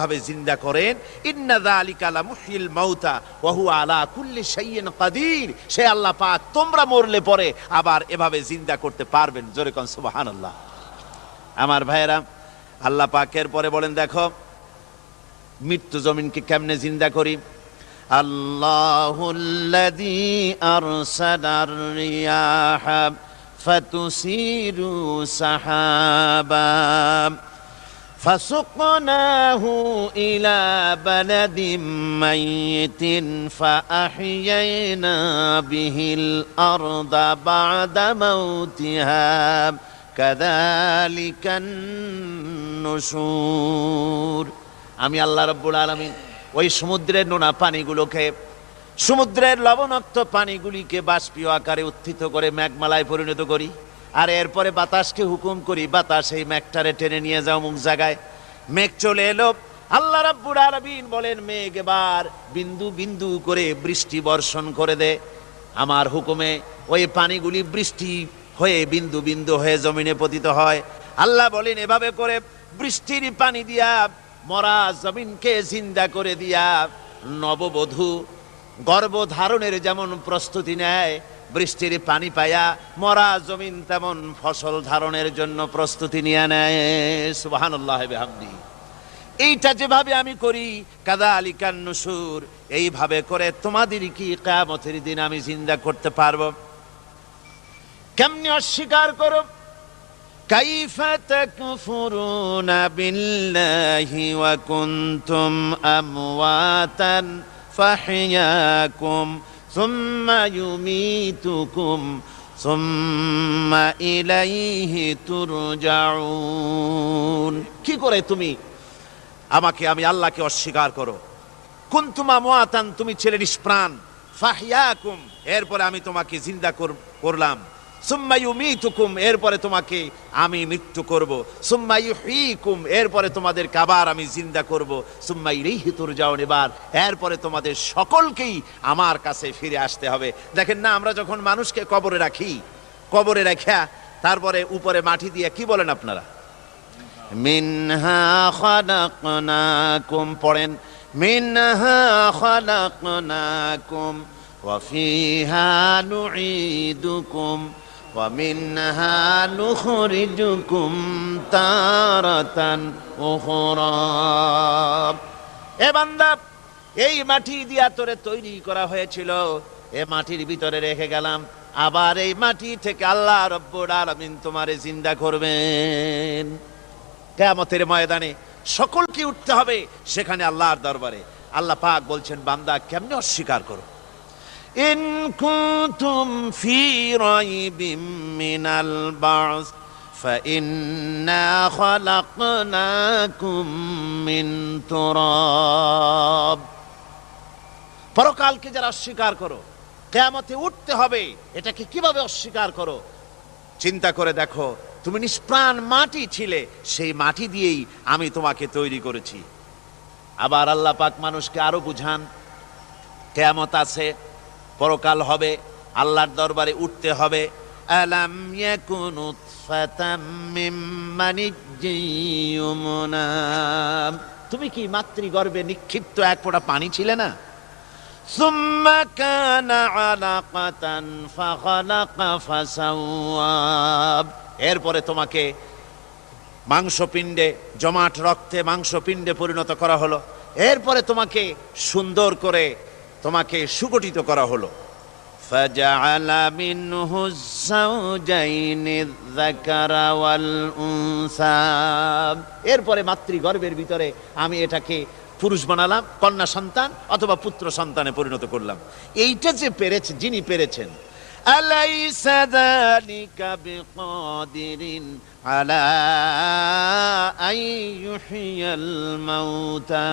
ভাবে জিন্দা করেন আলা কুল্লি শাইইন কাদির। সে আল্লাহ পাক তোমরা মরলে পরে আবার এভাবে জিন্দা করতে পারবেন। জোরে কোন আমার ভাইয়েরা, আল্লাহ পাকের পরে বলেন, দেখো, মৃত্যু জমিনকে কেমনে জিন্দা করি? আল্লাহুল্লাযী আরসালার রিয়াহা ফাতুসিরু সাহাবা। فسقناه إلى بلد ميت فأحيينا به الأرض بعد موتها كذلك النشور আমি আল্লাহ রব্বুল আলমিন ওই সমুদ্রের নোনা পানিগুলোকে সমুদ্রের লবণাক্ত পানিগুলিকে বাষ্পীয় আকারে উত্থিত করে মেঘমালায় পরিণত করি আর এরপরে বাতাসকে হুকুম করি, বাতাস এই মেঘটারে টেনে নিয়ে যাও মুখ জায়গায়। মেঘ চলে এলো। আল্লাহ রাব্বুল আলামিন বলেন, মেঘ এবার বিন্দু বিন্দু করে বৃষ্টি বর্ষণ করে দে। আমার হুকুমে ওই পানিগুলি বৃষ্টি হয়ে বিন্দু বিন্দু হয়ে জমিনে পতিত হয়। আল্লাহ বলেন, এভাবে করে বৃষ্টির পানি দিয়া, মরা জমিনকে জিন্দা করে দিয়া নববধূ গর্ভধারণের যেমন প্রস্তুতি নেয় বৃষ্টির পানি পায়া মরা জমিন তেমন ফসল ধারণের জন্য প্রস্তুতি নিয়ে নেয় সুবহানাল্লাহ বিহামদি এইটা যেভাবে আমি করি কাদা আলিকান নসুর এইভাবে করে তোমাদের কি কামতের দিন আমি জিন্দা করতে পারবো কেমনি অস্বীকার করো كيف تكفرون بالله وكنتم أمواتا فحياكم সুম্মা কি করে তুমি? আমাকে, আমি আল্লাহকে অস্বীকার করো। কুন্তুমা মুআতান, তুমি ছেলে নিষ্প্রাণ ফাহিয়াকুম, এরপরে আমি তোমাকে জিন্দা করলাম। এরপরে তোমাকে আমি মৃত্যু করব। সুম্মায়ুহিকুম এরপরে তোমাদেরকে আবার আমি জিন্দা করব। সুম্মাইরিহি যাও এবার এরপরে তোমাদের সকলকেই আমার কাছে ফিরে আসতে হবে। দেখেন না, আমরা যখন মানুষকে কবরে রাখি, কবরে রাখা, তারপরে উপরে মাটি দিয়ে কি বলেন আপনারা? মিনহা পড়েন, মিনহা খালাকনাকুম ومنها نخرجكم تارة أخرى এ বান্দা এই মাটি দিয়া তোরে তৈরি করা হয়েছিল এ মাটির ভিতরে রেখে গেলাম আবার এই মাটি থেকে আল্লাহ রব্বুল আলামিন তোমারে জিন্দা করবেন কেয়ামতের ময়দানে সকলকে উঠতে হবে সেখানে আল্লাহর দরবারে আল্লাহ পাক বলছেন বান্দা কেমনে অস্বীকার করো ইন কুনতুম ফি রাইবিম মিনাল বাস فإنا خلقناكم من تراب পরকালকে যারা অস্বীকার করো কেয়ামতে উঠতে হবে এটাকে কিভাবে অস্বীকার করো চিন্তা করে দেখো তুমি নিষ্প্রাণ মাটি ছিলে সেই মাটি দিয়েই আমি তোমাকে তৈরি করেছি আবার আল্লাহ পাক মানুষকে আরো বুঝান কেয়ামত আছে পরকাল হবে, আল্লাহর দরবারে উঠতে হবে। তুমি কি মাতৃগর্ভে নিক্ষিপ্ত এক ফোঁটা পানি ছিলে না? সুম্মা ফাসাওয়াব। এরপরে তোমাকে মাংসপিণ্ডে, জমাট রক্তে মাংসপিণ্ডে পরিণত করা হলো। এরপরে তোমাকে সুন্দর করে তোমাকে সুগঠিত করা হলো فجعل منه الزوجين الذكر والأنثى এরপরে মাতৃগর্ভের ভিতরে আমি এটাকে পুরুষ বানালাম কন্যা সন্তান অথবা পুত্র সন্তানে পরিণত করলাম এইটা যে পেরেছে যিনি পেরেছেন أليس ذلك بقادر على أن يحيي الموتى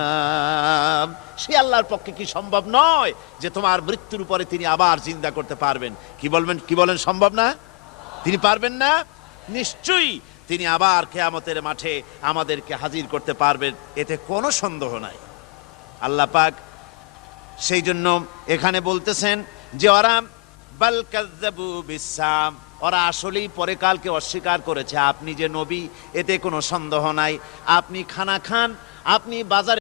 সে আল্লাহর পক্ষে কি সম্ভব নয় যে তোমার মৃত্যুর উপরে তিনি আবার জিন্দা করতে পারবেন কি বলবেন কি বলেন সম্ভব না তিনি পারবেন না নিশ্চয়ই তিনি আবার কেয়ামতের মাঠে আমাদেরকে হাজির করতে পারবেন এতে কোনো সন্দেহ নাই আল্লাহ পাক সেই জন্য এখানে বলতেছেন যে ওরা ওরা আসলেই পরে কালকে অস্বীকার করেছে। আপনি যে নবী, এতে কোনো সন্দেহ নাই। আপনি খানা খান, আপনি বাজারে